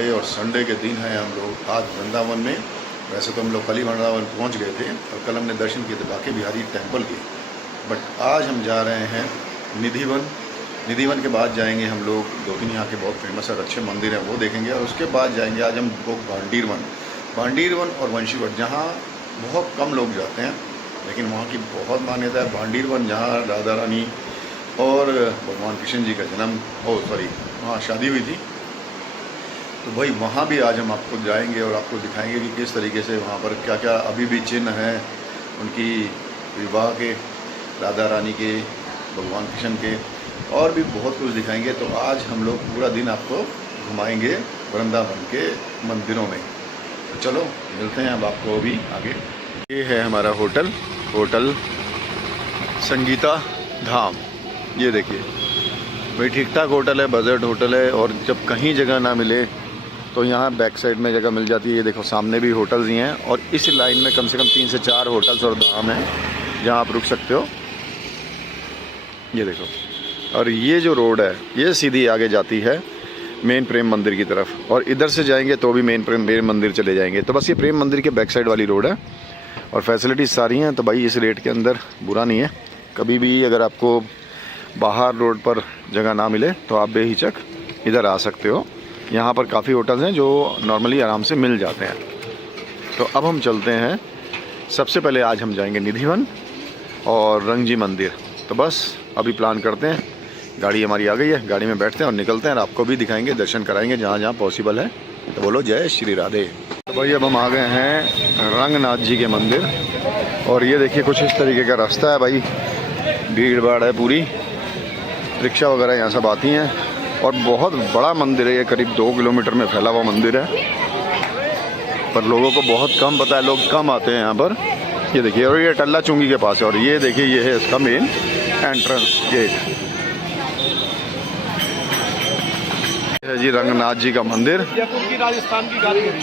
Saturday और Sunday के दिन हैं हम लोग आज वृंदावन में। वैसे तो हम लोग कल ही वृंदावन पहुँच गए थे और कल हमने दर्शन किए थे बांके बिहारी टेम्पल के, बट आज हम जा रहे हैं निधिवन। निधिवन के बाद जाएंगे हम लोग 2-3 यहाँ के बहुत फेमस और अच्छे मंदिर हैं वो देखेंगे, और उसके बाद जाएंगे आज हम लोग भांडीरवन और वंशीवट, जहाँ बहुत कम लोग जाते हैं लेकिन वहाँ की बहुत मान्यता है। भांडीरवन जहाँ राधा रानी और भगवान कृष्ण जी का जन्म वहाँ शादी हुई थी, तो भाई वहाँ भी आज हम आपको जाएंगे और आपको दिखाएंगे कि किस तरीके से वहाँ पर क्या क्या अभी भी चिन्ह हैं उनकी विवाह के, राधा रानी के, भगवान कृष्ण के, और भी बहुत कुछ दिखाएंगे। तो आज हम लोग पूरा दिन आपको घुमाएंगे वृंदावन के मंदिरों में। तो चलो मिलते हैं अब आपको अभी आगे। ये है हमारा होटल संगीता धाम। ये देखिए भाई ठीक ठाक होटल है, बजट होटल है, और जब कहीं जगह ना मिले तो यहाँ बैक साइड में जगह मिल जाती है। ये देखो सामने भी होटल्स ही हैं, और इस लाइन में कम से कम 3 से 4 होटल्स और धाम हैं जहाँ आप रुक सकते हो। ये देखो, और ये जो रोड है ये सीधी आगे जाती है मेन प्रेम मंदिर की तरफ, और इधर से जाएंगे तो भी मेन प्रेम मंदिर चले जाएंगे। तो बस ये प्रेम मंदिर के बैक साइड वाली रोड है, और फैसिलिटीज़ सारी हैं। तो भाई इस रेट के अंदर बुरा नहीं है। कभी भी अगर आपको बाहर रोड पर जगह ना मिले तो आप बेहिचक इधर आ सकते हो। यहाँ पर काफ़ी होटल्स हैं जो नॉर्मली आराम से मिल जाते हैं। तो अब हम चलते हैं, सबसे पहले आज हम जाएंगे निधिवन और रंगजी मंदिर। तो बस अभी प्लान करते हैं, गाड़ी हमारी आ गई है, गाड़ी में बैठते हैं और निकलते हैं, और आपको भी दिखाएंगे, दर्शन कराएंगे जहाँ जहाँ पॉसिबल है। तो बोलो जय श्री राधे। तो भाई अब हम आ गए हैं रंगनाथ जी के मंदिर, और ये देखिए कुछ इस तरीके का रास्ता है भाई, भीड़ भाड़ है पूरी, रिक्शा वगैरह यहाँ सब आती हैं, और बहुत बड़ा मंदिर है ये, करीब 2 किलोमीटर में फैला हुआ मंदिर है, पर लोगों को बहुत कम पता है, लोग कम आते हैं यहाँ पर। ये देखिए, और ये टल्ला चुंगी के पास है, और ये देखिए ये है इसका मेन एंट्रेंस गेट है जी, रंगनाथ जी का मंदिर। जयपुर की राजस्थान की कारीगरी,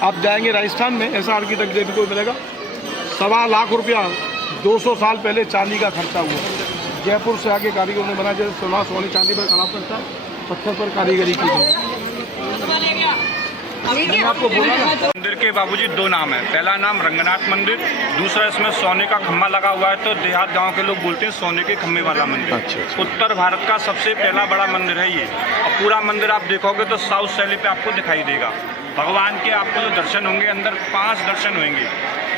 आप जाएंगे राजस्थान में ऐसा आर्किटेक्ट देखने को मिलेगा। 1.25 लाख रुपया 200 साल पहले चांदी का खर्चा हुआ। जयपुर से आगे कारीगरों ने बनाया, जैसे सोना सोने चांदी पर खराब करता है, पत्थर पर कारीगरी की गई। आपको बोला ना, मंदिर के बाबूजी 2 नाम है। पहला नाम रंगनाथ मंदिर, दूसरा इसमें सोने का खम्भा लगा हुआ है, तो देहात गांव के लोग बोलते हैं सोने के खम्भे वाला मंदिर। अच्छा। उत्तर भारत का सबसे पहला बड़ा मंदिर है ये, और पूरा मंदिर आप देखोगे तो साउथ शैली पे आपको दिखाई देगा। भगवान के आपको जो दर्शन होंगे, अंदर 5 दर्शन होंगे।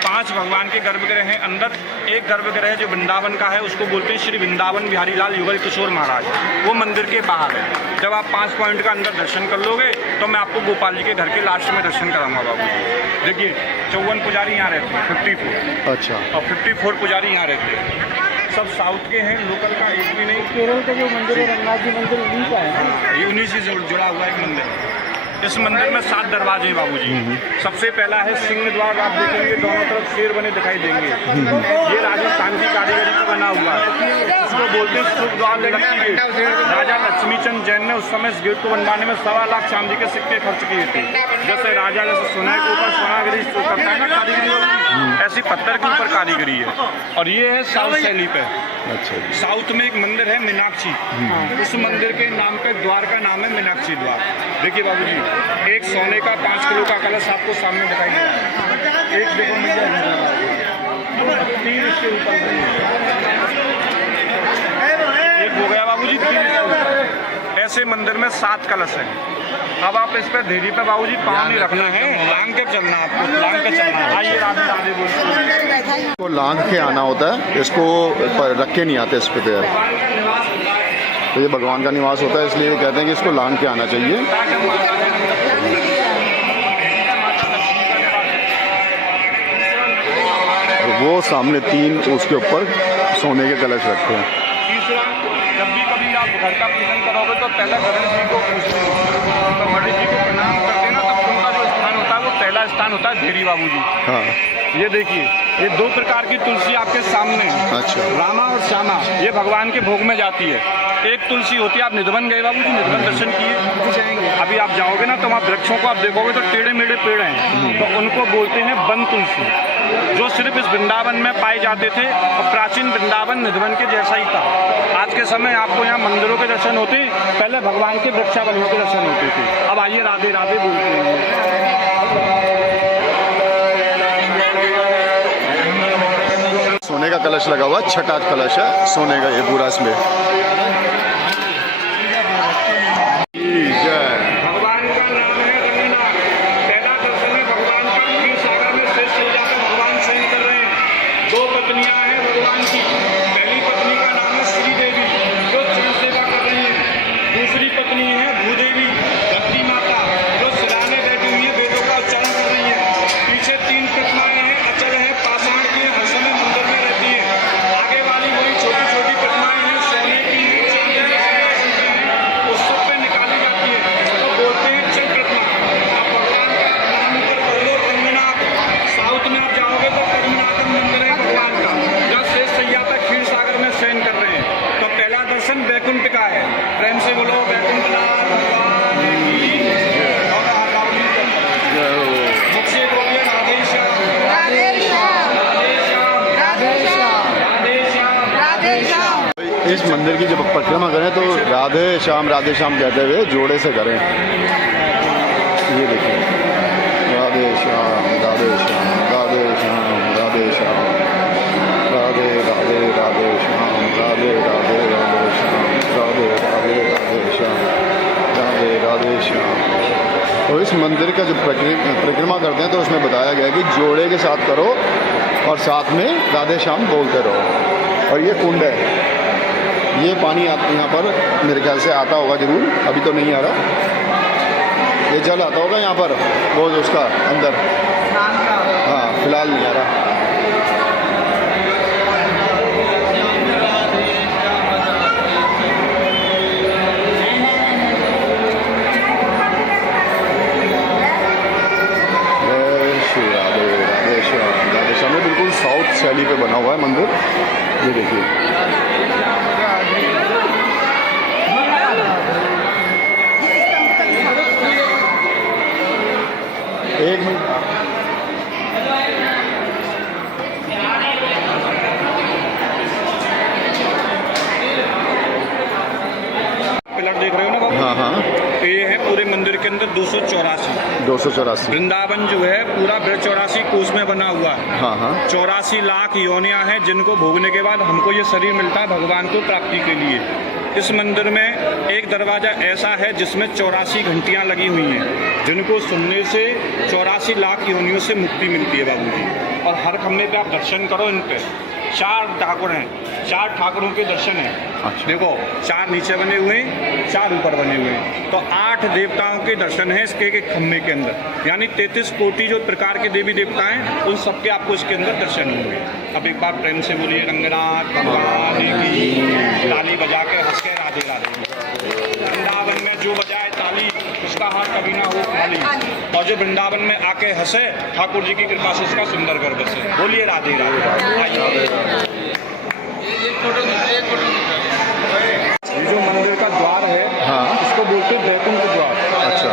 5 भगवान के गर्भगृह हैं अंदर। एक गर्भगृह जो वृंदावन का है उसको बोलते हैं श्री वृंदावन बिहारी लाल युगल किशोर महाराज, वो मंदिर के बाहर है। जब आप 5 पॉइंट का अंदर दर्शन कर लोगे तो मैं आपको गोपाल जी के घर के लास्ट में दर्शन कराऊंगा बाबू जी। देखिए 54 पुजारी यहाँ रहते हैं, 54। अच्छा। और 54 पुजारी यहाँ रहते हैं, सब साउथ के हैं, लोकल का एक भी नहीं। केरल का जो मंदिर है रंगनाथ जी मंदिर उन्हीं का है, ये उन्हीं से जुड़ा हुआ एक मंदिर है। इस मंदिर में 7 दरवाजे हैं बाबूजी। सबसे पहला है सिंह द्वार, आप देखेंगे दोनों तरफ शेर बने दिखाई देंगे। ये राजस्थान की कारीगरी का बना हुआ है, इसको बोलते हैं शुभ द्वार लक्ष्मी गेट। राजा लक्ष्मी चंद जैन ने उस समय इस गेट को बनवाने में 1.25 लाख चांदी के सिक्के खर्च किए थे। जैसे राजा जैसे सोने के ऊपर सोनागिरी करता है ना कारीगरी, ऐसी पत्थर के ऊपर कारीगरी है। और ये है साउथ शैली पे। अच्छा। साउथ में एक मंदिर है मीनाक्षी, उस मंदिर के नाम पे द्वार का नाम है मीनाक्षी द्वार। देखिए बाबूजी, एक सोने का 5 किलो का कलश आपको सामने दिखाई दे रहा है। एक देखो मुझे 3 इसके ऊपर, एक हो गया बाबूजी 3। ऐसे मंदिर में 7 कलश हैं। अब आप इस पे धीरे पे बाबूजी पाँव नहीं रखना है, लांग के चलना, आपको लांग के चलना है। आइए राधे राधे बोलते हैं, को लांग के आना होता है, इसको रख के नहीं आते इस पे पैर। तो ये भगवान का निवास होता है, इसलिए कहते हैं कि इसको लांग के आना चाहिए। और वो सामने 3 उसके ऊपर सोने के कलश रखे हैं। तीसरा, जब भी कभी आप घर का पूजन करोगे तो पहले गणेश जी को पूछते हैं, तो गणेश जी को प्रणाम करते हैं ना, तब उनका जो स्थान होता है वो पहला स्थान होता है धेरी बाबूजी। हाँ। ये देखिए, ये 2 प्रकार की तुलसी आपके सामने है। अच्छा। रामा और श्यामा, ये भगवान के भोग में जाती है। एक तुलसी होती है। आप निधवन गए बाबू जी, निधवन दर्शन किए? अभी आप जाओगे ना तो वहाँ वृक्षों को आप देखोगे तो टेढ़े मेढ़े पेड़ हैं, तो उनको बोलते हैं वन तुलसी, जो सिर्फ इस वृंदावन में पाए जाते थे। और प्राचीन वृंदावन निधवन के जैसा ही था। आज के समय आपको यहाँ मंदिरों के दर्शन होते, पहले भगवान के वृक्षावलियों के दर्शन होते थे। अब आइए राधे राधे बोलते हैं। सोने का कलश लगा हुआ, छठा कलश है सोने का ये पूरा इसमें। भगवान का नाम है रंगनाथ। पहला दर्शन है भगवान का, क्षीर सागर में शेष सैया पे भगवान शयन कर रहे हैं। दो पत्नियां हैं भगवान की। पहली पत्नी का नाम है श्री देवी, जो चरण सेवा कर रही है। दूसरी पत्नी है भूदेवी धरती माता, जो सिराने बैठी हुई है, वेदों का उच्चारण कर रही है। पीछे तीन प्रतिमाएं हैं, अचल है, पाषाण की, हर समय मंदिर में रहती है। आगे वाली वही छोटी छोटी प्रतिमाएं हैं, सोने की, चांदी की, उत्सव पे निकाली जाती है, तो बोलते हैं चल प्रतिमा। आप भगवान का नाम पर बोलो रंगनाथ। साउथ में आप जाओगे तो पद्मनाभन मंदिर है भगवान का, जहाँ शेष सैया पे क्षीर सागर में शयन कर रहे हैं। तो पहला दर्शन बैकुंठ का है। प्रेम से बोलो बैकुंठनाथ भगवान की। और मुख से बोलिए राधे श्याम, राधे श्याम, राधे श्याम, राधे श्याम, राधे श्याम। इस मंदिर की जब परिक्रमा करें तो राधे श्याम कहते हुए जोड़े से करें। ये देखिए, राधे श्याम, राधे श्याम, राधे श्याम, राधे श्याम, राधे राधे राधे श्याम, राधे राधे राधे श्याम, राधे राधे राधे श्याम, राधे राधे श्याम। तो इस मंदिर का जो परिक्रमा करते हैं तो उसमें बताया गया कि जोड़े के साथ करो और साथ में राधे श्याम बोलते रहो। और ये कुंड है, ये पानी आप यहाँ पर मेरे ख्याल से आता होगा जरूर, अभी तो नहीं आ रहा। ये जल आता होगा यहाँ पर, वो जो उसका अंदर, हाँ फिलहाल नहीं आ रहा। राधे श्याम में बिल्कुल साउथ शैली पे बना हुआ है मंदिर। ये देखिए, एक मिनट, पिलर देख रहे हो ना बाबू? हाँ हाँ, ये है पूरे मंदिर के अंदर 284। वृंदावन जो है पूरा 84 कोस में बना हुआ है। हाँ हाँ, 84 लाख योनियां हैं जिनको भोगने के बाद हमको ये शरीर मिलता है भगवान को प्राप्ति के लिए। इस मंदिर में एक दरवाज़ा ऐसा है जिसमें 84 घंटियां लगी हुई हैं, जिनको सुनने से 84 लाख योनियों से मुक्ति मिलती है बाबूजी। और हर खम्भे पे आप दर्शन करो, इन पे 4 ठाकुर हैं, 4 ठाकुरों के दर्शन हैं। अच्छा। देखो 4 नीचे बने हुए हैं, 4 ऊपर बने हुए हैं, तो 8 देवताओं के दर्शन हैं इसके एक खम्भे के अंदर। यानी 33 कोटि जो प्रकार के देवी देवता हैं उन सबके आपको इसके अंदर दर्शन होंगे। अब एक बार प्रेम से बोलिए रंगनाथ भगवान की। ताली बजा के हंस के राधे राधे। वृंदावन में जो बजाए ताली उसका हाथ कभी ना हो खाली, और जो वृंदावन में आके हंसे ठाकुर जी की कृपा से उसका सुंदर घर बसे। बोलिए राधे राधे। आइए, ये जो मंदिर का द्वार है, हाँ, इसको बोलते हैं बैकुंठ द्वार। अच्छा।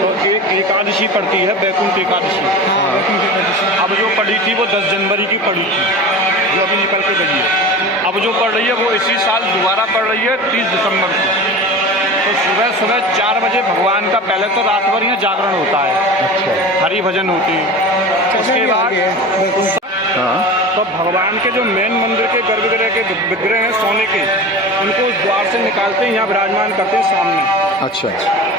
तो एक एकादशी पड़ती है, बैकुंठ एकादशी। अब जो पड़ी थी वो 10 जनवरी की पड़ी थी, जो अभी निकल के गई है। अब जो पड़ रही है वो इसी साल दोबारा पड़ रही है 30 दिसंबर को। तो सुबह सुबह 4 बजे भगवान का पहले तो रात भर यहाँ जागरण होता है, अच्छा, हरि भजन होती है। उसके बाद हाँ, तो भगवान के जो मेन मंदिर के गर्भगृह के विग्रह हैं सोने के, उनको उस द्वार से निकालते हैं, यहाँ विराजमान करते हैं सामने। अच्छा,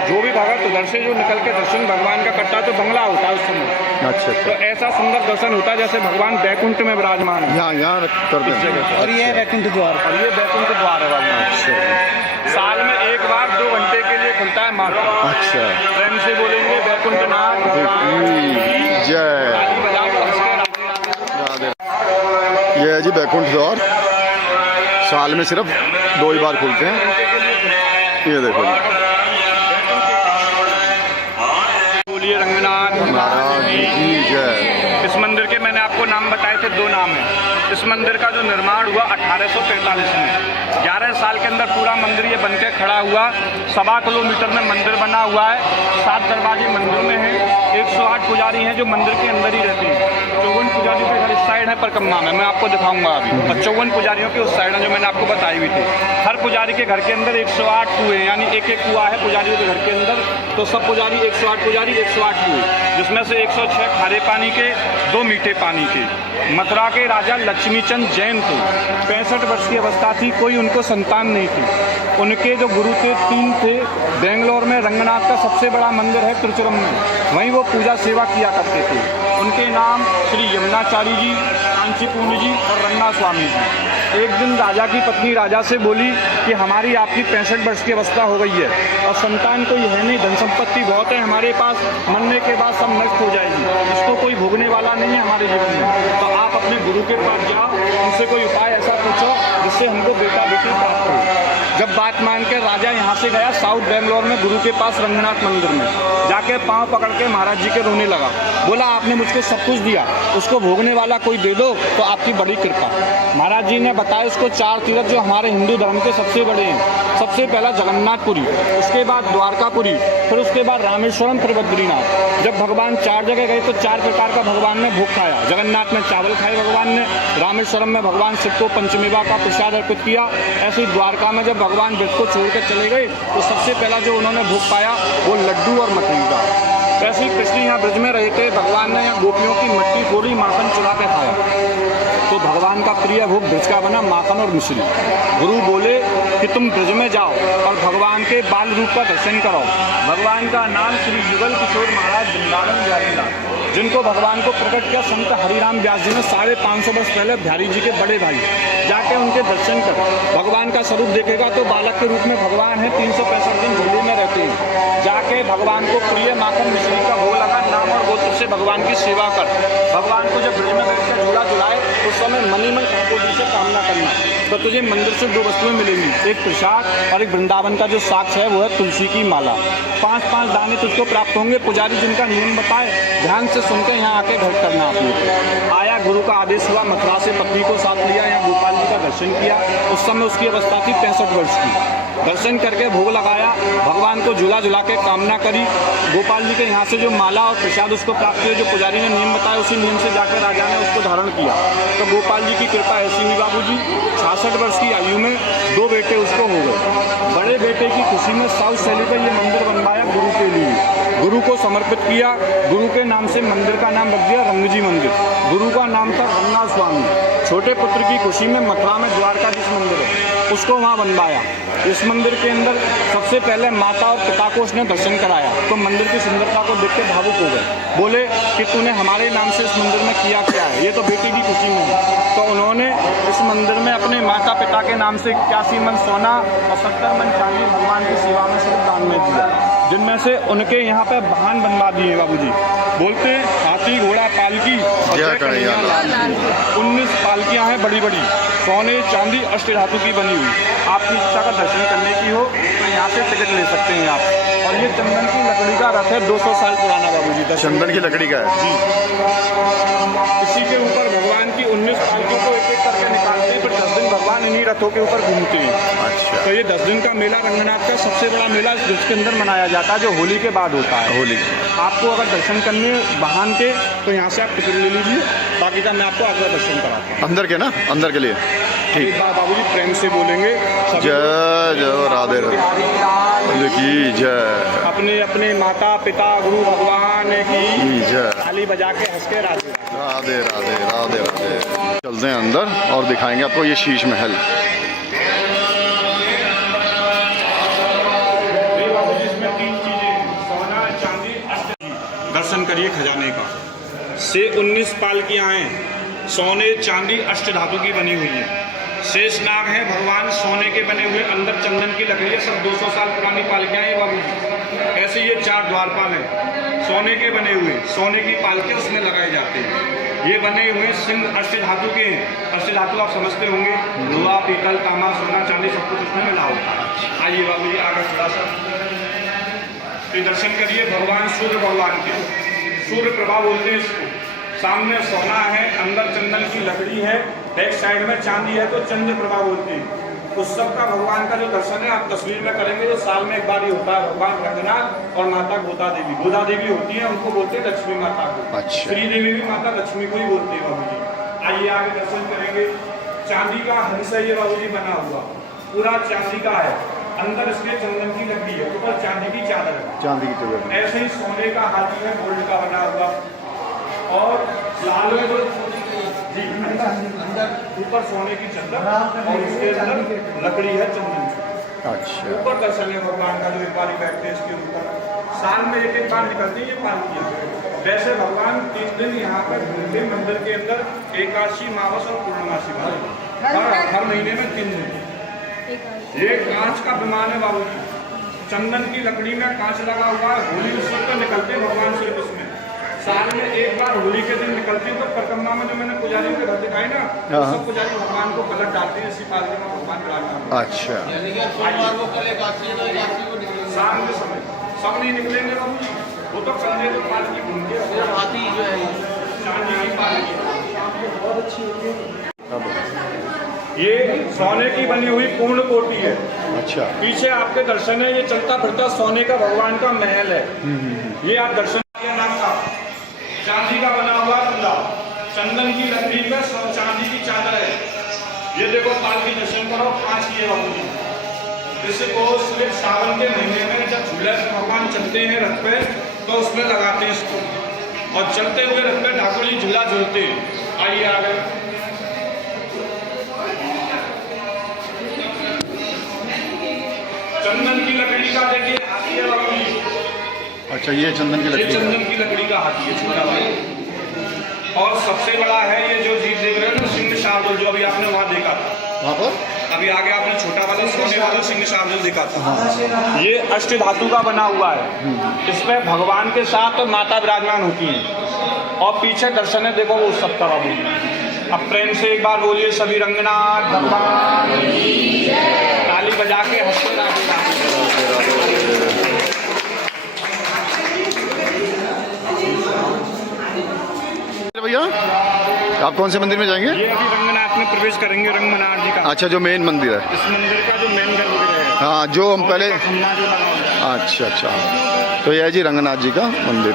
जो भी भगत उधर से जो निकल के दर्शन भगवान का करता है तो बंगला होता है उस समय। अच्छा, तो ऐसा सुंदर दर्शन होता है जैसे भगवान बैकुंठ में विराजमान है यहाँ करते इस हैं। जगह पे। और ये बैकुंठ द्वार, और ये बैकुंठ द्वार है बाबू। अच्छा, साल में एक बार 2 घंटे के लिए खुलता है मार्ग। अच्छा, प्रेम से बोलेंगे बैकुंठनाथ भगवान की जय। ताली बजा के हंस के राधे राधे। ये है जी बैकुंठ द्वार, साल में सिर्फ 2 ही बार खुलते हैं। ये देखो जी, बोलिए रंगनाथ महाराज जी की जय। इस मंदिर के मैंने आपको नाम बताए थे, 2 नाम हैं। इस मंदिर का जो निर्माण हुआ 1843 में, 11 साल के अंदर पूरा मंदिर ये बनकर खड़ा हुआ। 1.25 किलोमीटर में मंदिर बना हुआ है, 7 दरवाजे मंदिर में हैं, 108 पुजारी हैं जो मंदिर के अंदर ही रहते हैं। 54 पुजारी के घर इस साइड है परिक्रमा में, मैं आपको दिखाऊंगा अभी। और 54 पुजारियों के उस साइड है जो मैंने आपको बताई हुई थी। हर पुजारी के घर के अंदर 108 कुएं, यानी एक एक कुआ है पुजारियों के घर के अंदर। तो सब पुजारी 108 पुजारी 108 कुएं, जिसमें से 106 खारे पानी के, 2 मीठे पानी के। मथुरा के राजा लक्ष्मीचंद जैन थे, 65 वर्ष की अवस्था थी, कोई उनको संतान नहीं थी। उनके जो गुरु थे 3 थे। बेंगलोर में रंगनाथ का सबसे बड़ा मंदिर है त्रिचुरम में, वहीं वो पूजा सेवा किया करते थे। उनके नाम श्री यमुनाचारी जी, कांचीपूर्ण जी और रन्ना स्वामी जी। एक दिन राजा की पत्नी राजा से बोली कि हमारी आपकी 65 वर्ष की अवस्था हो गई है और संतान कोई है नहीं, धन संपत्ति बहुत है हमारे पास, मरने के बाद सब नष्ट हो जाएगी, इसको कोई भोगने वाला नहीं है हमारे जीवन में। तो आप अपने गुरु के पास जाओ, उनसे कोई उपाय ऐसा पूछो जिससे हमको बेटा बेटी प्राप्त हो। जब बात मान के राजा यहाँ से गया साउथ बेंगलोर में गुरु के पास रंगनाथ मंदिर में जाके पाँव पकड़ के महाराज जी के रोने लगा। बोला आपने मुझको सब कुछ दिया, उसको भोगने वाला कोई दे दो तो आपकी बड़ी कृपा। महाराज जी ने बताया उसको 4 तीर्थ जो हमारे हिंदू धर्म के सबसे बड़े हैं। सबसे पहला जगन्नाथपुरी, उसके बाद द्वारकापुरी, फिर उसके बाद रामेश्वरम, फिर बद्रीनाथ। जब भगवान 4 जगह गए तो 4 प्रकार का भगवान ने भोग खाया। जगन्नाथ में चावल खाए भगवान ने, रामेश्वरम में भगवान शिव को पंचमेवा का प्रसाद अर्पित किया, ऐसे ही द्वारका में जब भगवान ब्रज को छोड़कर चले गए तो सबसे पहला जो उन्होंने भोग पाया वो लड्डू और मठरी का। वैसे ही कृष्ण यहाँ ब्रज में रहे थे, भगवान ने यहाँ गोपियों की मट्टी फोड़ी, माखन चुरा के खाया। तो भगवान का प्रिय भोग ब्रज का बना माखन और मिश्री। गुरु बोले कि तुम ब्रज में जाओ और भगवान के बाल रूप का दर्शन करो। भगवान का नाम श्री युगल किशोर महाराज वृंदावन बिहारी लाल, जिनको भगवान को प्रकट किया संत हरिराम व्यास जी ने 550 वर्ष पहले बिहारी जी के बड़े भाई। जाके उनके दर्शन कर, भगवान का स्वरूप देखेगा तो बालक के रूप में भगवान है, 365 दिन झूले में रहते हैं। जाके भगवान को प्रिय माखन मिश्री का भोग लगा, नाम और गोत्र से भगवान की सेवा कर। भगवान को जब ब्रज में बैठकर झूला झुलाए उस समय मनी मन ठाकुर से कामना करना, तो तुझे मंदिर से 2 वस्तुएं मिलेंगी, एक प्रसाद और एक वृंदावन का जो साक्ष है वो है तुलसी की माला। 5-5 दाने तुझको प्राप्त होंगे। पुजारी जिनका नियम बताए ध्यान से सुनकर यहाँ आके घर करना आपने। आया, गुरु का आदेश हुआ, मथुरा से पत्नी को साथ लिया, यहाँ गोपाल जी का दर्शन किया। उस समय उसकी अवस्था थी 65 वर्ष की। दर्शन करके भोग लगाया, भगवान को झूला झुला के कामना करी। गोपाल जी के यहाँ से जो माला और प्रसाद उसको प्राप्त हुए, जो पुजारी ने नियम बताया उसी नियम से जाकर राजा ने उसको धारण किया। तो गोपाल जी की कृपा ऐसी हुई बाबूजी, 66 वर्ष की आयु में 2 बेटे उसको हो गए। बड़े बेटे की खुशी में साउथ शैली का ये मंदिर बनवाया गुरु के लिए, गुरु को समर्पित किया। गुरु के नाम से मंदिर का नाम रख दिया रंगजी मंदिर। गुरु का नाम था रन्ना स्वामी। छोटे पुत्र की खुशी में मथुरा में द्वारकाधीश मंदिर है, उसको वहाँ बनवाया। इस मंदिर के अंदर सबसे पहले माता और पिता को उसने दर्शन कराया, तो मंदिर की सुंदरता को देख के भावुक हो गए। बोले कि तूने हमारे नाम से इस मंदिर में किया क्या है, ये तो बेटी की खुशी में है। तो उन्होंने इस मंदिर में अपने माता पिता के नाम से 81 मन सोना और 70 मन चांदी भगवान की सेवा में सिर्फ दान में दिया, जिनमें से उनके यहाँ पे वाहन बनवा दिए बाबूजी। बोलते हाथी घोड़ा पालकी और 19 पालकियाँ हैं बड़ी बड़ी, सोने चांदी अष्ट धातु की बनी हुई। आपकी इच्छा का दर्शन करने की हो तो यहाँ से टिकट ले सकते हैं आप। और ये चंदन की लकड़ी का रथ है, 200 साल पुराना बाबूजी। चंदन की लकड़ी का है जी। इसी के ऊपर भगवान की 19 पालकियों को एक एक करके निकालते हैं, फिर 10 दिन भगवान इन्हीं रथों के ऊपर घूमते हैं। अच्छा। तो ये 10 दिन का मेला रंगनाथ का सबसे बड़ा मेला जिसके अंदर मनाया जाता है, जो होली के बाद होता है। होली आपको अगर दर्शन करने वाहन के तो यहाँ से आप टिकट ले लीजिए, बाकी का मैं आपको अगला दर्शन कराता हूँ। अंदर के ना, अंदर के लिए ठीक। बाबूजी प्रेम से बोलेंगे जय जय राधे राधे की जय। अपने अपने माता पिता गुरु भगवान की जय। ताली बजा के हंस के राधे राधे राधे राधे राधे। चलते हैं अंदर और दिखाएंगे आपको ये शीश महल। दर्शन करिए खजाने का। से 19 पालकियाँ हैं, सोने चांदी अष्ट धातु की बनी हुई है। शेष नाग है भगवान सोने के बने हुए, अंदर चंदन की लकड़ी है, सब 200 साल पुरानी पालकियाँ हैं बाबू। ऐसे ये 4 द्वारपाल हैं, सोने के बने हुए, सोने की पालकियाँ उसमें लगाए जाते हैं। ये बने हुए सिंह अष्ट धातु के हैं। अष्ट धातु आप समझते होंगे, लोहा पीतल तांबा सोना चांदी सब कुछ उसमें मिला होता है। आइए बाबू जी आगे थोड़ा सा दर्शन करिए। भगवान सूर्य भगवान के, सूर्य प्रभा बोलते हैं इसको। सामने सोना है, अंदर चंदन की लकड़ी है, बैक साइड में चांदी है, तो चंद्र प्रभा बोलते हैं। उत्सव का भगवान का जो दर्शन है आप तस्वीर में करेंगे तो साल में एक बार ही होता है। भगवान रंगनाथ और माता गोदा देवी होती है, उनको बोलते हैं लक्ष्मी माता को। अच्छा। श्री देवी भी माता लक्ष्मी को ही बोलते हैं बाबू जी। आइए आगे दर्शन करेंगे। चांदी का हंस है ये बाबू जी बना हुआ, पूरा चांदी का है, अंदर इसके चंदन की लकड़ी है, ऊपर चांदी की चादर है, चांदी की चादर। ऐसे ही सोने का हाथी है, गोल्ड का बना हुआ, और लाल में जो जी अंदर ऊपर सोने की चादर और उसके अंदर लकड़ी है चंदन की। अच्छा। ऊपर दर्शन है भगवान का जो एक बार बैठते हैं इसके ऊपर। साल में एक बार निकलती है ये पालकियाँ। वैसे भगवान 3 दिन यहाँ पर घूमते मंदिर के अंदर, एकादशी, मावस और पूर्णमासी हर महीने में 3 दिन। ये कांच का विमान है बाबू जी, चंदन की लकड़ी में कांच लगा हुआ है। होली उत्सव तो निकलते हैं भगवान श्री कृष्ण में, साल में एक बार होली के दिन निकलती है। तो परिक्रमा में जो मैंने पुजारियों के घर दिखाई ना, तो सब पुजारी भगवान को कलर डालते हैं, इसी पालकी में भगवान विराजमान। अच्छा। शाम के समय सब नहीं निकलेंगे बाबू जी, वो तो कंधे पे पालकी घूमती है, हाथी जो है चांदी की पालकी बहुत अच्छी होती है। ये सोने की बनी हुई पूर्ण कोटि है। अच्छा। पीछे आपके दर्शन है, ये चलता फिरता सोने का भगवान का महल है। ये आप दर्शन नाम का चांदी का बना हुआ कंधा, चंदन की लकड़ी में चांदी की चादर है। ये देखो पालकी दर्शन करो, कांच की है बाबू जी। इसको सिर्फ सावन के महीने में जब झूले भगवान चलते हैं रथ पे, तो उसमें लगाते हैं इसको, और चलते हुए रथ पे ठाकुर जी झूला झूलते हैं। आइए आगे। चंदन की लकड़ी का देखिए हाथी है बाबू जी। अच्छा, ये चंदन की ये लकड़ी चंदन की लकड़ी का हाथी है, छोटा वाला। और सबसे बड़ा है ये जो जीव देख रहे हैं ना, सिंह शार्दुल, जो अभी आपने वहाँ देखा था, वहाँ पर अभी आगे आपने छोटा वाला सोने वाला सिंह शार्दुल देखा था। ये अष्ट धातु का बना हुआ है, इसमें भगवान के साथ माता विराजमान होती है। और पीछे दर्शन है देखो वो सब का बाबू। अब प्रेम से एक बार बोलिए सभी रंगनाथ भगवान, ताली बजा के हंसते राधे भैया। आप कौन से मंदिर में जाएंगे? ये अभी रंगनाथ में प्रवेश करेंगे, रंगमनाथ जी का। अच्छा, जो मेन मंदिर है। इस मंदिर का जो मेन गर्भगृह है। हाँ, जो हम पहले। खम्भा जो लगा हुआ है। अच्छा अच्छा, तो यह है जी रंगनाथ जी का मंदिर।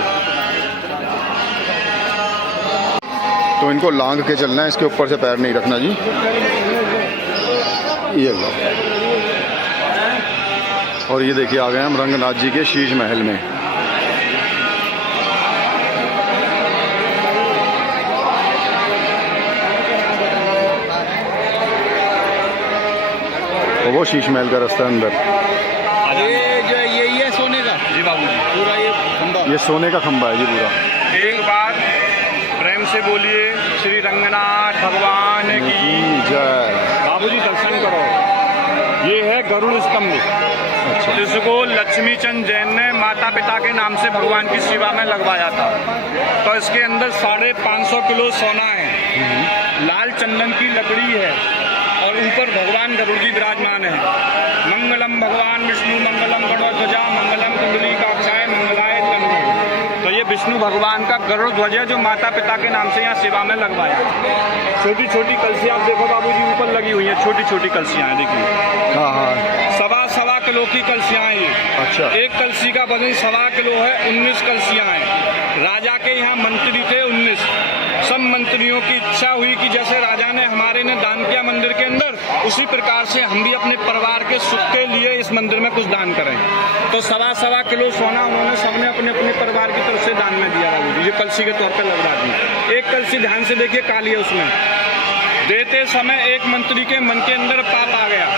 तो इनको लांग के चलना है, इसके ऊपर से पैर नहीं रखना जी। ये लो। और ये देखिए आ गए हम रंगनाथ जी के शीश महल में। और वो शीश महल का रास्ता अंदर। ये जो ये सोने का जी बाबू जी, पूरा ये खंभा, ये सोने का खंभा है जी पूरा। एक बार प्रेम से बोलिए श्री रंगनाथ भगवान की जय। बाबू जी दर्शन करो। ये है गरुड़ स्तंभ। अच्छा। इसको लक्ष्मी चंद जैन ने माता पिता के नाम से भगवान की सेवा में लगवाया था। तो इसके अंदर 550 किलो सोना है, लाल चंदन की लकड़ी है, और ऊपर भगवान गरुड़ जी विराजमान है। मंगलम भगवान विष्णु मंगलम गरुड़ध्वजा मंगलम कुंडली काक्षाय मंगलाय तनु। तो ये विष्णु भगवान का गरुड़ ध्वज है, जो माता पिता के नाम से यहाँ सेवा में लगवाया। छोटी छोटी कलसियाँ आप देखो बाबूजी ऊपर लगी हुई हैं, छोटी छोटी कलसियाँ हैं, देखिए। हाँ हाँ। सवा किलो की कलसियाँ हैं ये। अच्छा। एक कलसी का वजन 1.25 किलो है। 19 कलसियाँ हैं। राजा के यहाँ मंत्री थे 19। सब मंत्रियों की इच्छा हुई कि जैसे राजा ने हमारे ने दान किया मंदिर के अंदर, उसी प्रकार से हम भी अपने परिवार के सुख के लिए इस मंदिर में कुछ दान करें। तो 1.25 किलो सोना उन्होंने सबने अपने अपने परिवार की तरफ से दान में दिया बाबू। ये कलसी के तौर पर लगवा दी। एक कलसी ध्यान से देखिए काली है, उसमें देते समय एक मंत्री के मन के अंदर पाप आ गया,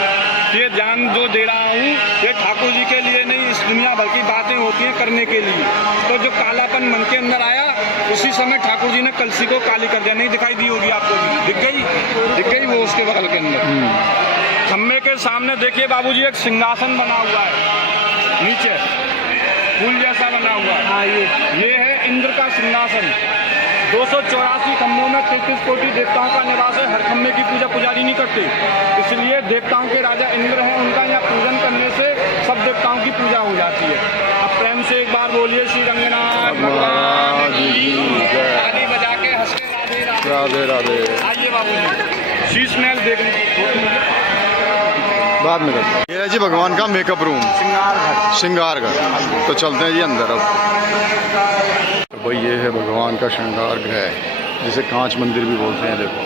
ये जान जो दे रहा हूँ ये ठाकुर जी के लिए नहीं, इस दुनिया भर की बातें होती हैं करने के लिए। तो जो कालापन मन के अंदर आया, उसी समय ठाकुर जी ने कलसी को काली कर दिया। नहीं दिखाई दी होगी आपको, दिख गई वो उसके बगल के अंदर। खम्भे के सामने देखिए बाबूजी एक सिंहासन बना हुआ है, नीचे फूल जैसा बना हुआ है। ये है इंद्र का सिंहासन। 284 खम्भों में 33 कोटि देवताओं का निवास है। हर खम्भे की पूजा पुजारी नहीं करते, इसलिए देवताओं के राजा इंद्र हैं, उनका यहाँ पूजन करने से सब देवताओं की पूजा हो जाती है। अब प्रेम से एक बार बोलिए श्री रंगनाथ भगवान की, ताली बजा के राधे राधे। आइए बाबू जी, शीश महल देखने बाद में करते हैं। ये है जी भगवान का मेकअप रूम, श्रृंगार घर। तो चलते हैं जी अंदर अब। तो भाई ये है भगवान का श्रृंगार गृह, जिसे कांच मंदिर भी बोलते हैं। देखो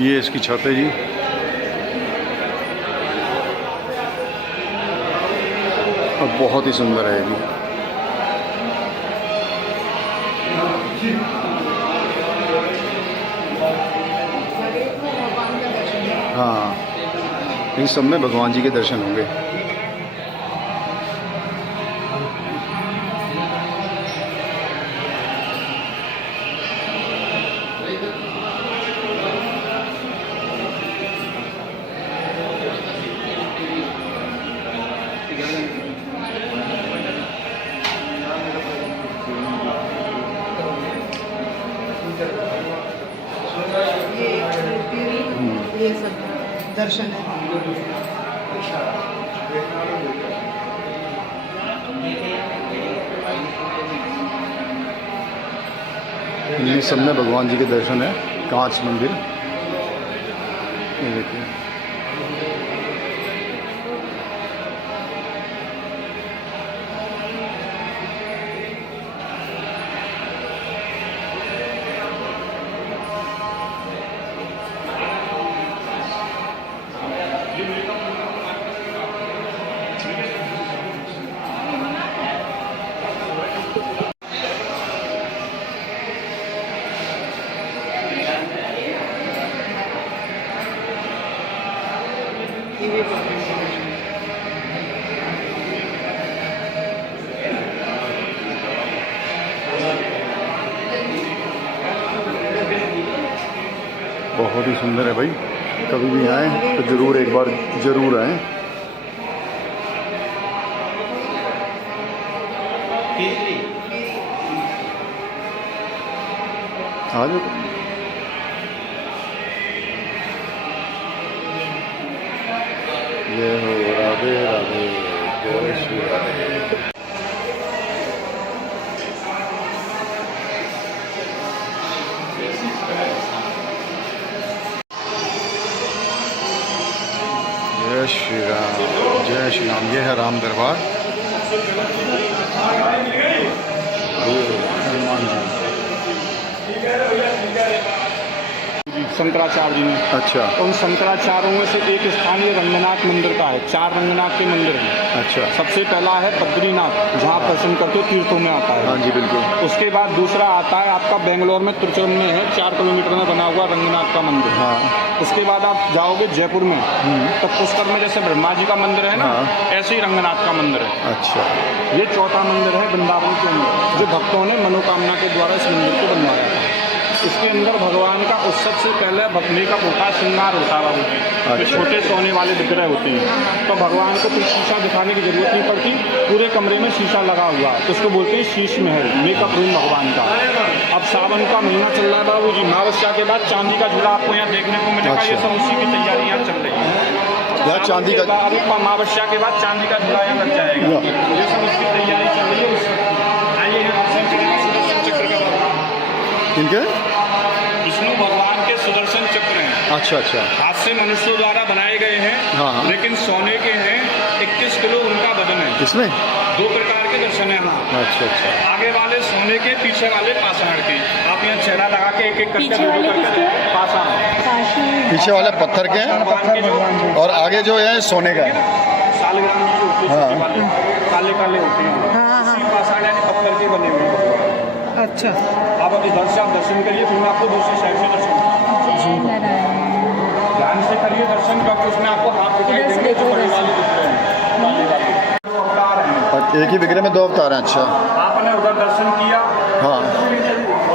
ये इसकी छत है जी। और बहुत ही सुंदर है जी। हाँ, इन सब में भगवान जी के दर्शन होंगे। ये सब दर्शन है। इनमें सब में भगवान जी के दर्शन है। कांच मंदिर, ये देखिए। बहुत ही सुंदर है भाई। कभी भी आए तो ज़रूर एक बार ज़रूर आए। आ जाओ। जय हो राधे राधे, जय श्री राधे। जय श्री राम, जय श्री राम। ये है राम दरबार। हनुमान जी, शंकराचार्य जी ने। अच्छा उन शंकराचार्यों में से एक स्थान ये रंगनाथ मंदिर का है। 4 रंगनाथ के मंदिर हैं। अच्छा। सबसे पहला है बद्रीनाथ, जहाँ दर्शन करके तीर्थों में आता है। हाँ जी बिल्कुल। उसके बाद दूसरा आता है आपका बेंगलोर में त्रिचुरम में है, 4 किलोमीटर में बना हुआ रंगनाथ का मंदिर। हाँ। उसके बाद आप जाओगे जयपुर में तो पुष्कर में जैसे ब्रह्मा जी का मंदिर है ना, ऐसे ही रंगनाथ का मंदिर है। अच्छा। ये चौथा मंदिर है वृंदावन के अंदर, जो भक्तों ने मनोकामना के द्वारा इस मंदिर को बनवाया था। इसके अंदर भगवान का उत्सव से पहले मेकअप होता है, श्रृंगार होता है बाबू जी। तो छोटे सोने वाले विग्रह होते हैं, तो भगवान को कोई शीशा दिखाने की जरूरत नहीं पड़ती। पूरे कमरे में शीशा लगा हुआ, तो उसको बोलते हैं शीश महल, मेकअप रूम भगवान का। अब सावन का महीना चल रहा है बाबू जी, अमावस्या के बाद चांदी का झूला आपको यहाँ देखने को मिलेगा। ये सब उसी की तैयारी यहाँ चल रही है। यहाँ चांदी का, अमावस्या के बाद चांदी का झूला यहाँ लग जाएगा। ये सब उसकी तैयारी चल रही है। आइए चक्र का इनके विष्णु भगवान के सुदर्शन चक्र हैं। अच्छा अच्छा। हाथ से मनुष्यों द्वारा बनाए गए हैं। हाँ। लेकिन सोने के हैं। 21 किलो उनका वजन है। इसमें 2 प्रकार के दर्शन है। हाँ। अच्छा अच्छा। आगे वाले सोने के, पीछे वाले पाषाण के। आप यहाँ चेहरा लगा के एक एक करके पीछे वाले किसके? पाषाण। पीछे वाले पत्थर के हैं और आगे जो है सोने का है। सालग्राम जी होते हैं, छोटे वाले, काले काले होते हैं। उसी पाषाण यानी पत्थर के बने हुए हैं। अच्छा। आप अभी इधर से आप दर्शन करिए, फिर मैं आपको दूसरी साइड से दर्शन करूँगा। ध्यान से करिए दर्शन, क्योंकि उसमें आपको हाथ दिखाई देंगे जो बड़े वाले दिख रहे हैं, काले वाले। अवतार हैं। और एक ही विग्रह में 2 अवतार हैं। अच्छा। आपने उधर दर्शन किया। हाँ।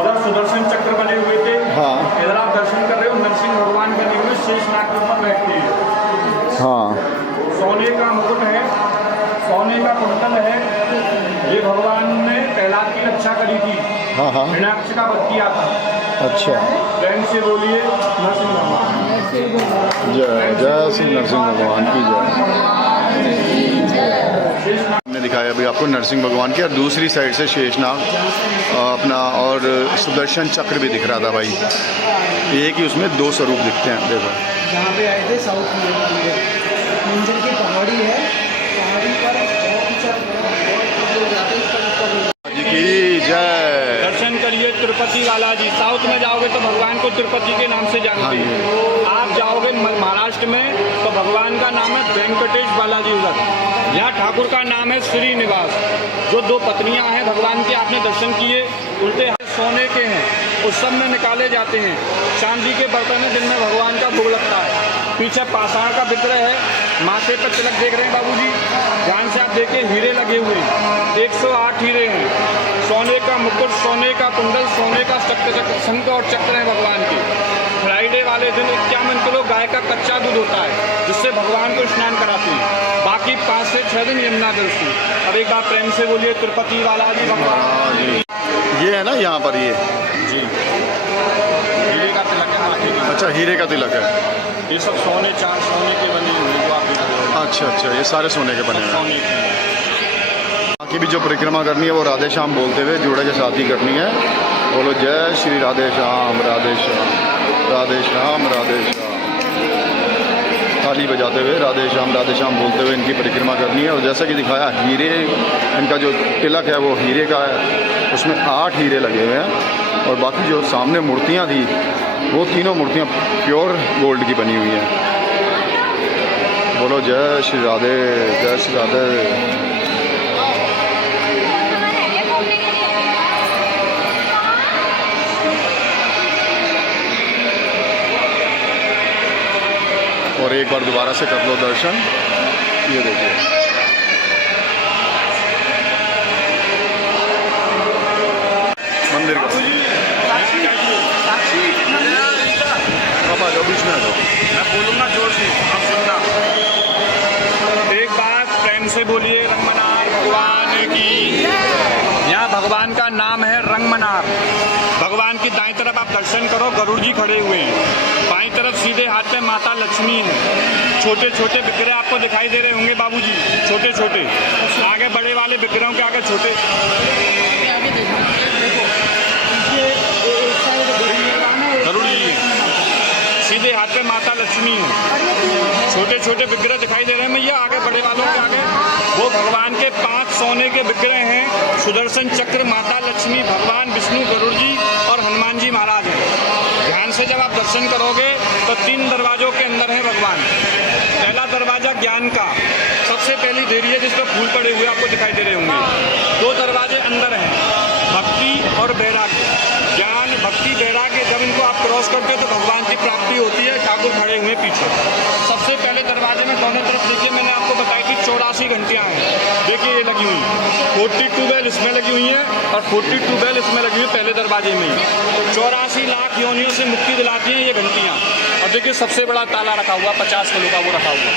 उधर सुदर्शन चक्र बने हुए थे। हाँ। इधर आप दर्शन कर रहे हो, नरसिंह भगवान बने हुए शेषनाग के ऊपर बैठते हैं। हाँ। सोने का मुकुट है, सोने का कुंडल है। ये भगवान ने प्रहलाद की रक्षा करी थी। हाँ हाँ। हिरण्याक्ष का वध किया था। अच्छा। प्रेम से बोलिए नरसिंह भगवान। जय जय श्री नरसिंह भगवान की जय। हमने दिखाया अभी आपको नरसिंह भगवान के, और दूसरी साइड से शेषनाग अपना और सुदर्शन चक्र भी दिख रहा था भाई। एक ही उसमें दो स्वरूप दिखते हैं। देखो जहाँ पे आए थे साउथ में मंदिर की पहाड़ी है, पहाड़ी पर बहुत ऊंचा जी की जय। दर्शन करिए तिरुपति बालाजी। साउथ में जाओगे तो भगवान को तिरुपति के नाम से जानते हैं। आप जाओगे महाराष्ट्र में तो भगवान का नाम है वेंकटेश बालाजी उधर। यहाँ ठाकुर का नाम है श्रीनिवास। जो दो पत्नियां हैं भगवान के, आपने दर्शन किए, उल्टे हाथ सोने के हैं, उस सब में निकाले जाते हैं। चांदी के बर्तन है जिनमें भगवान का भोग लगता है। पीछे पाषाण का विग्रह है, माथे पर तिलक देख रहे हैं बाबूजी, ध्यान से आप देखिए, हीरे लगे हुए हैं, 108 हीरे हैं। सोने का मुकुट, सोने का कुंडल, सोने का शंख और चक्र है भगवान के। फ्राइडे वाले दिन 51 किलो गाय का कच्चा दूध होता है, जिससे भगवान को स्नान कराते हैं। बाकी 5 से 6 दिन यमुना जल से। अब एक बार प्रेम से बोलिए तिरुपति बालाजी भगवान। ये है ना यहाँ पर, ये जी हीरे का तिलक है माथे में। अच्छा, हीरे का तिलक है। ये सब सोने, चार सोने के बने हुए जो आप देख रहे हो। अच्छा अच्छा, ये सारे सोने के बने हुए हैं। सोने के बाकी भी जो परिक्रमा करनी है वो राधे श्याम बोलते हुए जोड़े के साथ ही करनी है। बोलो जय श्री राधे श्याम, राधे श्याम, राधे श्याम, राधे श्याम। ताली बजाते हुए राधे श्याम बोलते हुए इनकी परिक्रमा करनी है। और जैसा कि दिखाया, हीरे, इनका जो तिलक है वो हीरे का है, उसमें 8 हीरे लगे हुए हैं। और बाकी जो सामने मूर्तियाँ थी वो तीनों मूर्तियाँ प्योर गोल्ड की बनी हुई हैं। बोलो जय श्री राधे, जय श्री राधे। और एक बार दोबारा से कर लो दर्शन। ये देखिए, मंदिर का जो बीच में है, मैं बोलूँगा जोर से, आप सुनना। एक बात प्रेम से बोलिए रंगमनार भगवान की। यहाँ भगवान का नाम है रंगमनार। भगवान की दाएं तरफ आप दर्शन करो, गरुड़ जी खड़े हुए हैं। बाईं तरफ सीधे हाथ में माता लक्ष्मी है। छोटे छोटे विग्रह आपको दिखाई दे रहे होंगे बाबूजी, छोटे छोटे। आगे बड़े वाले विग्रहों के आगे छोटे। गरुड़ जी है, सीधे हाथ पे माता लक्ष्मी है। छोटे छोटे विग्रह दिखाई दे रहे हैं भैया आगे बड़े वालों के आगे। वो भगवान के 5 सोने के विग्रह हैं। सुदर्शन चक्र, माता लक्ष्मी, भगवान विष्णु, गरुड़ जी और हनुमान जी महाराज हैं। ध्यान से जब आप दर्शन करोगे तो 3 दरवाजों के अंदर है भगवान। पहला दरवाजा ज्ञान का, सबसे पहली देरी है जिस पर फूल पड़े हुए आपको दिखाई दे रहे होंगे। 2 दरवाजे अंदर हैं, भक्ति और वैराग्य। ज्ञान, भक्ति, वैराग्य, जब इनको आप क्रॉस करते हो तो भगवान की प्राप्ति होती है। ठाकुर खड़े हुए पीछे। सबसे पहले दरवाजे में दोनों तरफ देखिए, मैंने आपको बताई थी 84 घंटियाँ हैं। देखिए ये लगी हुई, 42 बेल इसमें लगी हुई हैं और 42 बेल इसमें लगी हुई पहले दरवाजे में ही। 84 लाख योनियों से मुक्ति दिलाती हैं ये घंटियाँ। और देखिए सबसे बड़ा ताला रखा हुआ 50 किलो का, वो रखा हुआ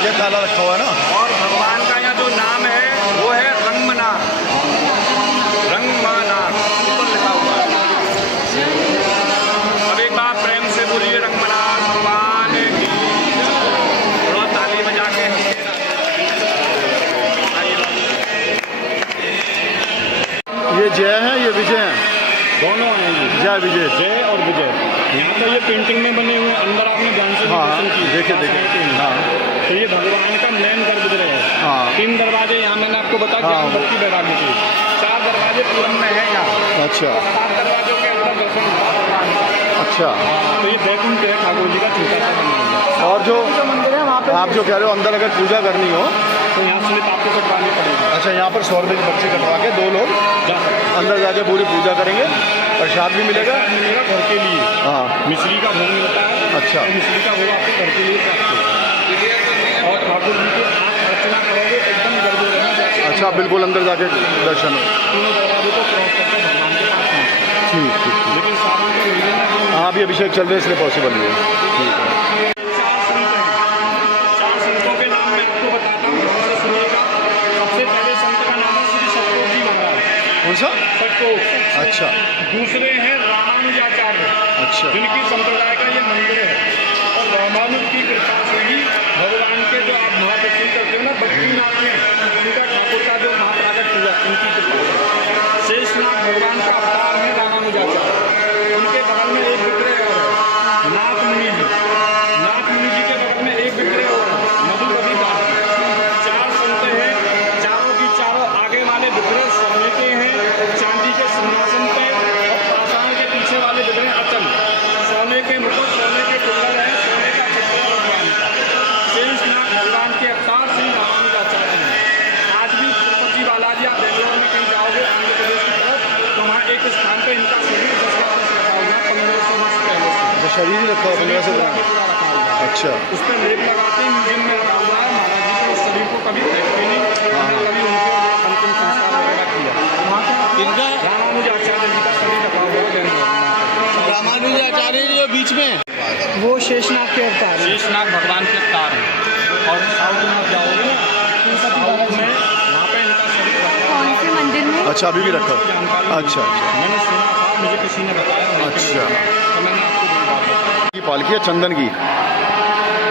ये ताला रखा हुआ है ना। और भगवान का यहाँ जो नाम है वो है रंगमनार, रंगमनार ऊपर लिखा हुआ है। अब एक बार प्रेम से बोलिए रंगमनार भगवान की। थोड़ा ताली बजा के ये जय है, ये विजय है, दोनों हैं ये, जय विजय। जय और विजय। यहाँ पर ये पेंटिंग में बने हुए, अंदर आपने ध्यान से हाँ, दर्शन किए। देखे देखे। हाँ तो ये भगवान का मेन गर्भगृह है। हाँ 3 दरवाजे यहाँ मैंने आपको बताया, हाँ। ज्ञान, भक्ति, वैराग्य के। 4 दरवाजे पूरन में है यहाँ। अच्छा 7 दरवाजों के अंदर दर्शन होगा भगवान का। अच्छा। तो ये बैकुंठ है ठाकुर जी का छोटा सा मंदिर। और जो मंदिर है वहाँ पे आप जो कह रहे हो अंदर अगर पूजा करनी हो तो यहाँ स्लिप आपको कटवानी पड़ेगी। अच्छा, यहाँ पर 100 रुपये की पर्ची कटवा के 2 लोग जा सकते अंदर जाके पूरी पूजा करेंगे। प्रसाद भी मिलेगा। मिलेगा घर के लिए। हाँ मिश्री का भोग मिलता है। अच्छा। तो मिश्री का भोग आपको घर के लिए प्राप्त होगा। और ठाकुर जी की आप अर्चना करोगे एकदम गर्भ रहेगा। अच्छा, बिल्कुल अंदर जाके दर्शन हो। तीनों दरवाजे को क्रॉस करके भगवान के पास पहुँचते। ठीक ठीक ठीक। लेकिन सावन के महीने में हाँ, अभी अभिषेक चल रहे हैं इसलिए पॉसिबल नहीं है। ठीक है। 4 संत हैं। 4 संतों के नाम मैं आपको बताता हूँ, ध्यान से सुनिएगा। सबसे पहले संत का नाम है श्री सतोष जी महाराज। कौन सा? सतोष। अच्छा दूसरे हैं रामानुजाचार्य, अच्छा जिनकी संप्रदाय का ये मंदिर है। और रामानुज की कृपा से ही भगवान के जो आप महादर्शन करते हो ना बद्रीनाथ में, उनका ठाकुर का जो महाप्रागट हुआ उनकी कृपा से। शेषनाग भगवान का अवतार है रामानुजाचार्य। उनके बगल में एक विग्रह और है नाथ मुनि जी। नाथ मुनि जी के बगल में एक विग्रह और है मधुकवि दास जी। 4 संत हैं, चारों की चारों आगे वाले विग्रह सोने के हैं, चांदी के सिंहासन पे, और पाषाण के पीछे वाले विग्रह अचल सोने के मुकुट, सोने के कुंडल है, सोने का छत्र भगवान का। शेषनाग भगवान के अवतार श्री रामानुजाचार्य हैं। आज भी तिरुपति बालाजी आप बेंगलोर में कहीं जाओगे आंध्र प्रदेश की तरफ, तो वहाँ एक स्थान पे इनका शरीर 10 वर्ष रखा हुआ है, 1500 वर्ष पहले से। शरीर ही रखा हुआ 1500 पूरा रखा हुआ है। अच्छा। उस पर लेप लगाते हैं, म्यूजियम में रखा हुआ है। महाराज जी के उस शरीर को कभी फेंकते नहीं, हमने कभी उनके अंतिम संस्कार वगैरह किया। इनका रामानुजाचार्य जी का शरीर रखा हुआ है बेंगलोर में। रामानुजाचार्य जी बीच में वो शेषनाग के अवतार है। शेषनाग भगवान के अवतार हैं। और साउथ में आप जाओगे ना, साउथ में वहाँ पे इनका शरीर रखा हुआ कौन से मंदिर में? अच्छा अभी भी रखा। जानकारी नहीं। अच्छा अच्छा मैंने सुना था, मुझे किसी ने बताया। अच्छा। तो मैंने आपको ये बात बताई। की पालकी है चंदन की।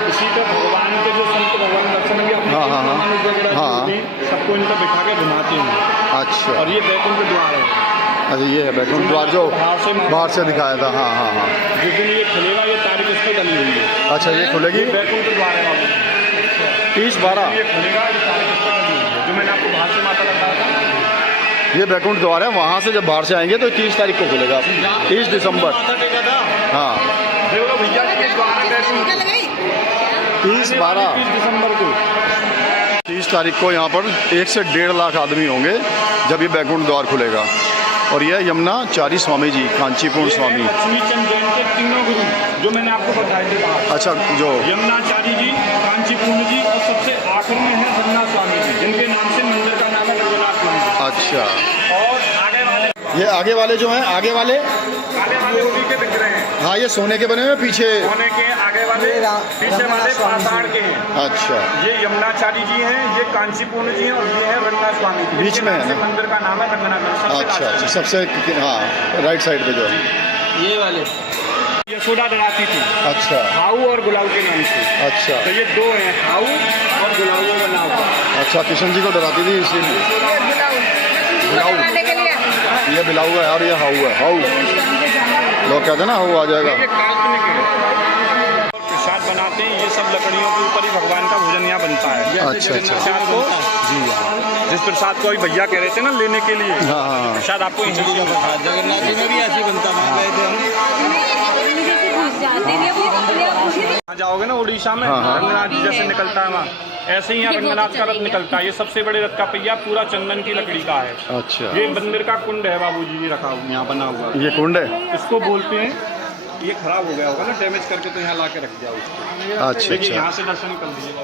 इसी पे भगवान के जो संत भगवान दर्शन भी अपने हाँ, हाँ, हाँ। रामानुज वगैरह हाँ। जो हैं, सबको इनको बिठा के घुमाते हैं। अच्छा। और ये बैकुंठ द्वार है। अच्छा ये है बैकुंठ द्वार जो बाहर से दिखाया था। हाँ हाँ हाँ। जिस दिन ये खुलेगा ये तारीख इस पर डली हुई है। अच्छा ये खुलेगी ये बैकुंठ द्वार है बाबू। 30/12। ये खुलेगा ये तारीख इस पर डली हुई है, जो मैंने आपको बाहर से माता बताया था। ये बैकुंठ द्वार है, वहाँ से जब बाहर से आएंगे तो 30 तारीख को खुलेगा। 30 दिसंबर। हाँ देखो भैया जी के द्वार है बैकुंठ। 30/12। 30 दिसंबर को 30 तारीख को यहाँ पर 1 से 1.5 लाख आदमी होंगे जब ये बैकुंठ द्वार खुलेगा। और यह यमुनाचारी स्वामी जी, कांचीपुर स्वामी। लक्ष्मीचंद जैन के तीनों गुरु जो मैंने आपको बताए थे बाहर। अच्छा जो यमुनाचारी जी, कांचीपुर जी और सबसे आखिर में है रघुनाथ स्वामी जी, जिनके नाम से मंदिर का नाम है रघुनाथ मंदिर। अच्छा और आगे वाले ये आगे वाले जो हैं आगे वाले उसी के दिख रहे हैं। हाँ ये सोने के बने हुए पीछे। सोने के आगे वाले, पीछे वाले पाषाण के हैं। अच्छा ये यमुनाचारी जी हैं, ये कांचीपुर जी हैं और ये है रघुनाथ स्वामी जी। बीच में है इनके नाम से ना? मंदिर का नाम है रघुनाथ मंदिर। सबसे अच्छा लास्ट अच्छा में। सबसे हाँ राइट साइड पे जो है। ये वाले यशोदा डराती थी अच्छा हाउ और गुलाउ के नाम से। अच्छा तो ये 2 हैं, हाउ और गुलाउ का बना हुआ। अच्छा कृष्ण जी को डराती थी इसीलिए। बिलाऊ ये बिलाऊ है और ये हाउ है। हाउ लोग कहते हैं ना हाउ आ जाएगा। ये काल्पनिक है। प्रसाद बनाते हैं, ये सब लकड़ियों के ऊपर ही भगवान का भोजन यहाँ बनता है। अच्छा अच्छा प्रसाद को जिस प्रसाद को अभी भैया कह रहे थे ना लेने के लिए, हाँ हाँ प्रसाद आपको यहीं से मिलता है। जगन्नाथ जी में भी ऐसी बनता वहाँ जाओगे ना उड़ीसा में, हाँ, हाँ। रंगनाथ जी जैसे निकलता है वहाँ, ऐसे ही यहाँ रंगनाथ का रथ निकलता है। ये सबसे बड़े रथ का पहिया पूरा चंदन की लकड़ी का है। अच्छा ये मंदिर का कुंड है बाबूजी, ये रखा हुआ यहाँ बना हुआ है। ये कुंड है। इसको बोलते हैं, ये खराब हो गया होगा ना डैमेज करके, तो यहाँ ला के रख दिया उसको। अच्छा देखिए यहाँ अच्छा से दर्शन कर लीजिएगा।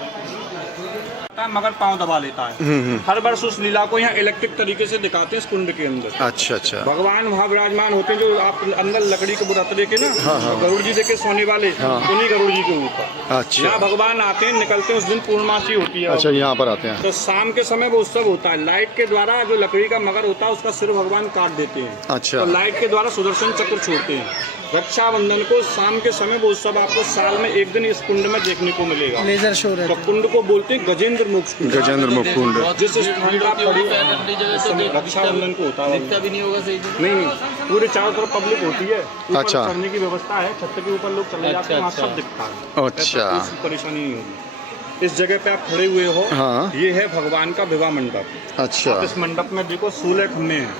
मगर पाँव दबा लेता है। हर वर्ष उस लीला को यहाँ इलेक्ट्रिक तरीके से दिखाते हैं इस कुंड के अंदर। अच्छा अच्छा भगवान वहाँ विराजमान होते हैं, जो आप अंदर लकड़ी के बुरत देखे ना, हाँ, हाँ। गरुड़ जी देखे सोने वाले, हाँ। उन्हीं गरुड़ जी के ऊपर अच्छा यहाँ भगवान आते हैं, निकलते हैं। उस दिन पूर्णमासी होती है। अच्छा यहाँ पर आते हैं। तो शाम के समय वो उत्सव होता है। लाइट के द्वारा जो लकड़ी का मगर होता है उसका सिर भगवान काट देते हैं। अच्छा तो लाइट के द्वारा सुदर्शन चक्र छोड़ते हैं। रक्षाबंधन को शाम के समय वो उत्सव आपको साल में एक दिन इस कुंड में देखने को मिलेगा। लेजर शो तो रहता है। कुंड को बोलते हैं गजेंद्र मोक्ष कुंड। गजेंद्र मुख कुंड। जिस स्थान पर आप खड़ी हो, उस समय रक्षाबंधन को होता है। भी नहीं होगा सही नहीं पूरे चारों तरफ पब्लिक होती है। ऊपर अच्छा। चढ़ने की व्यवस्था है, छत के ऊपर लोग चले जाते हैं, वहाँ सब दिखता है। अच्छा। ऐसा कोई परेशानी नहीं होगी। इस जगह पे आप खड़े हुए हो, हाँ। ये है भगवान का विवाह मंडप। अच्छा इस मंडप में देखो 16 खम्भे हैं।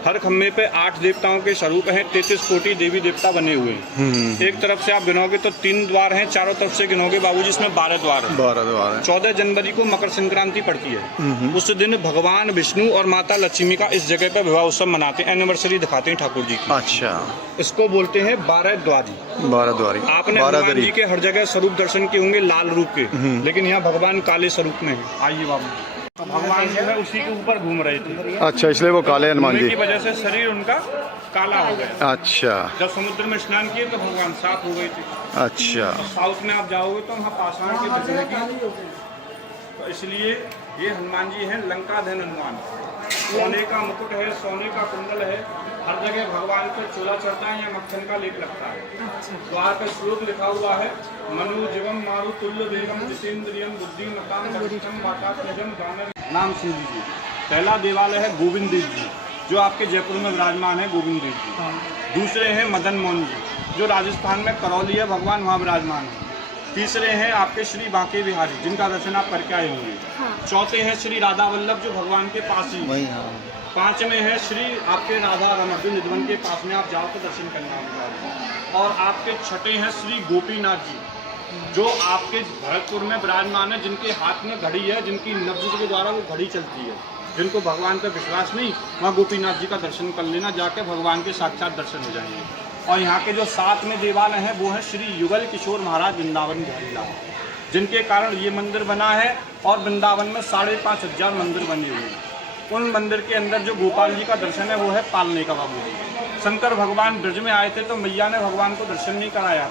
हर खम्भे पे 8 देवताओं के स्वरूप हैं। 33 कोटि देवी देवता बने हुए हैं। एक तरफ से आप गिनोगे तो 3 द्वार हैं, चारों तरफ से गिनोगे बाबूजी इसमें 12 द्वार हैं। 12 द्वार है। 14 जनवरी को मकर संक्रांति पड़ती है। उस दिन भगवान विष्णु और माता लक्ष्मी का इस जगह पर विवाह उत्सव मनाते हैं, एनिवर्सरी दिखाते हैं ठाकुर जी की। अच्छा इसको बोलते हैं 12 द्वारी। 12 द्वारी। आपने 12 हनुमान जी के हर जगह स्वरूप दर्शन किए होंगे लाल रूप के, लेकिन यहाँ भगवान काले स्वरूप में है। आइए बाबू, तो भगवान जो है उसी के ऊपर घूम रहे थे। अच्छा इसलिए वो काले हनुमान घूमने जी। की वजह से शरीर उनका काला हो गया। अच्छा जब समुद्र में स्नान किए तो भगवान साफ हो गए थे। अच्छा साउथ में आप जाओगे तो वहाँ पाषाण के दिखने की, तो इसलिए ये हनुमान जी हैं लंकाधन हनुमान। सोने का मुकुट है, सोने का कुंडल है। हर जगह भगवान पर चोला चढ़ता है या मक्खन का लेप लगता है। द्वार पर श्लोक लिखा हुआ है, मनु जीवम मारु तुल्य वेगम जितेंद्रियम बुद्धिमताम वरिष्ठम वातात्मजम दानव। नाम सुन लीजिए। पहला देवालय है गोविंद देव जी, जो आपके जयपुर में विराजमान है, गोविंद देव जी। दूसरे हैं मदन मोहन जी, जो राजस्थान में करौली है भगवान, वहाँ विराजमान है। तीसरे हैं आपके श्री बांके बिहारी, जिनका दर्शन आप करके आए होंगे। चौथे हैं श्री राधा वल्लभ, जो भगवान के पास ही। पांचवें है श्री आपके राधा रमण, जो निधवन के पास में आप जाओ तो दर्शन करना होगा। और आपके छठे हैं श्री गोपीनाथ जी, जो आपके भरतपुर में विराजमान है, जिनके हाथ में घड़ी है, जिनकी नब्ज के द्वारा वो घड़ी चलती है। जिनको भगवान पर विश्वास नहीं, वहाँ गोपीनाथ जी का दर्शन कर लेना, जाके भगवान के साक्षात दर्शन हो जाएंगे। और यहाँ के जो 7 में देवालय हैं वो है श्री युगल किशोर महाराज वृंदावन बिहारी लाल, जिनके कारण ये मंदिर बना है। और वृंदावन में 5,500 मंदिर बने हुए हैं। उन मंदिर के अंदर जो गोपाल जी का दर्शन है वो है पालने का बाबू जी। शंकर भगवान ब्रज में आए थे तो मैया ने भगवान को दर्शन नहीं कराया,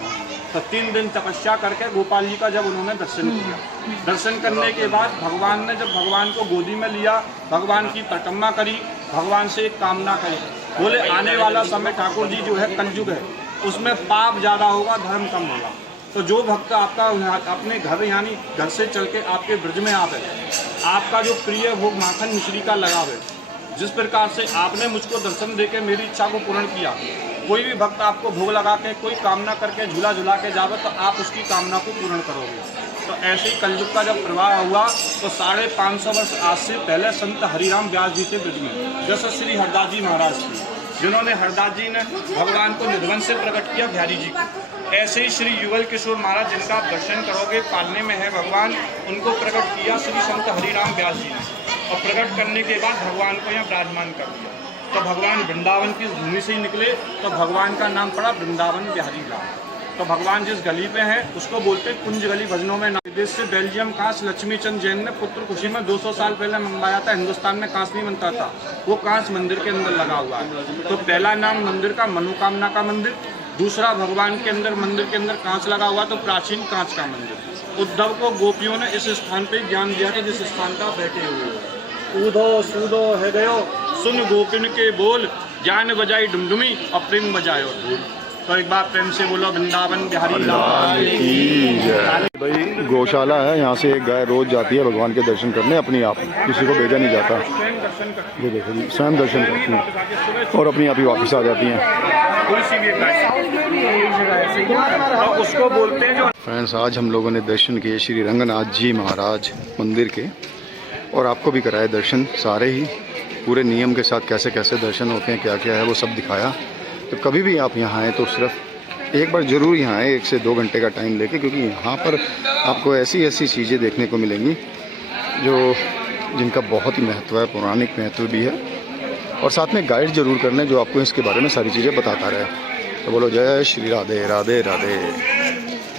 तो 3 दिन तपस्या करके गोपाल जी का जब उन्होंने दर्शन किया, दर्शन करने के बाद भगवान ने जब भगवान को गोदी में लिया, भगवान की परिक्रमा करी, भगवान से एक कामना करी, बोले आने वाला समय ठाकुर जी जो है कलयुग है, उसमें पाप ज़्यादा होगा, धर्म कम होगा। तो जो भक्त आपका अपने घर यानी घर से चल के आपके ब्रज में आवे, आपका जो प्रिय भोग माखन मिश्री का लगावे, जिस प्रकार से आपने मुझको दर्शन देके मेरी इच्छा को पूर्ण किया, कोई भी भक्त आपको भोग लगा के कोई कामना करके झूला झुला के जावे तो आप उसकी कामना को पूर्ण करोगे। तो ऐसे ही कलयुग का जब प्रवाह हुआ तो 550 वर्ष आज से पहले संत हरिराम व्यास जी थे ब्रज में, जैसे श्री हरदास जी महाराज थे, जिन्होंने हरदास जी ने भगवान को निधवन से प्रकट किया बिहारी जी को। ऐसे ही श्री युगल किशोर महाराज, जिनका आप दर्शन करोगे, पालने में है भगवान, उनको प्रकट किया श्री संत हरिराम व्यास जी ने। और प्रकट करने के बाद भगवान को यहाँ विराजमान कर दिया। तो भगवान वृंदावन की भूमि से ही निकले, तो भगवान का नाम पड़ा वृंदावन बिहारी लाल। तो भगवान जिस गली पे हैं उसको बोलते हैं कुंज गली। भजनों में विदेश से बेल्जियम कांच लक्ष्मी चंद जैन ने पुत्र खुशी में 200 साल पहले मंगवाया था। हिंदुस्तान में कांच नहीं बनता था, वो कांच मंदिर के अंदर लगा हुआ है। तो पहला नाम मंदिर का मनोकामना का मंदिर, दूसरा भगवान के अंदर मंदिर के अंदर कांच लगा हुआ, तो प्राचीन कांच का मंदिर। उद्धव को गोपियों ने इस स्थान पे ज्ञान दिया था जिस स्थान का बैठे हुए हो। ऊधो सूदो है गयो सुन गोपिन के बोल, ज्ञान बजाई डुमडुमी और प्रेम बजायो ढोल। तो एक बार प्रेम से बोलो वृंदावन बिहारी लाल की जय। भाई गौशाला है, यहाँ से एक गाय रोज जाती है भगवान के दर्शन करने, अपनी आप, किसी को भेजा नहीं जाता। ये देखो जी, स्वयं दर्शन करती हैं और अपनी आप ही वापस आ जाती हैं। तो उसको बोलते हैं जो। फ्रेंड्स, आज हम लोगों ने दर्शन किए श्री रंगनाथ जी महाराज मंदिर के, और आपको भी कराए दर्शन सारे ही पूरे नियम के साथ, कैसे कैसे दर्शन होते हैं, क्या क्या है वो सब दिखाया। तो कभी भी आप यहाँ आएँ तो सिर्फ एक बार ज़रूर यहाँ आएँ, 1 से 2 घंटे का टाइम लेके, क्योंकि यहाँ पर आपको ऐसी ऐसी चीज़ें देखने को मिलेंगी जिनका बहुत ही महत्व है, पौराणिक महत्व भी है। और साथ में गाइड ज़रूर कर लें जो आपको इसके बारे में सारी चीज़ें बताता रहे। तो बोलो जय श्री राधे राधे राधे।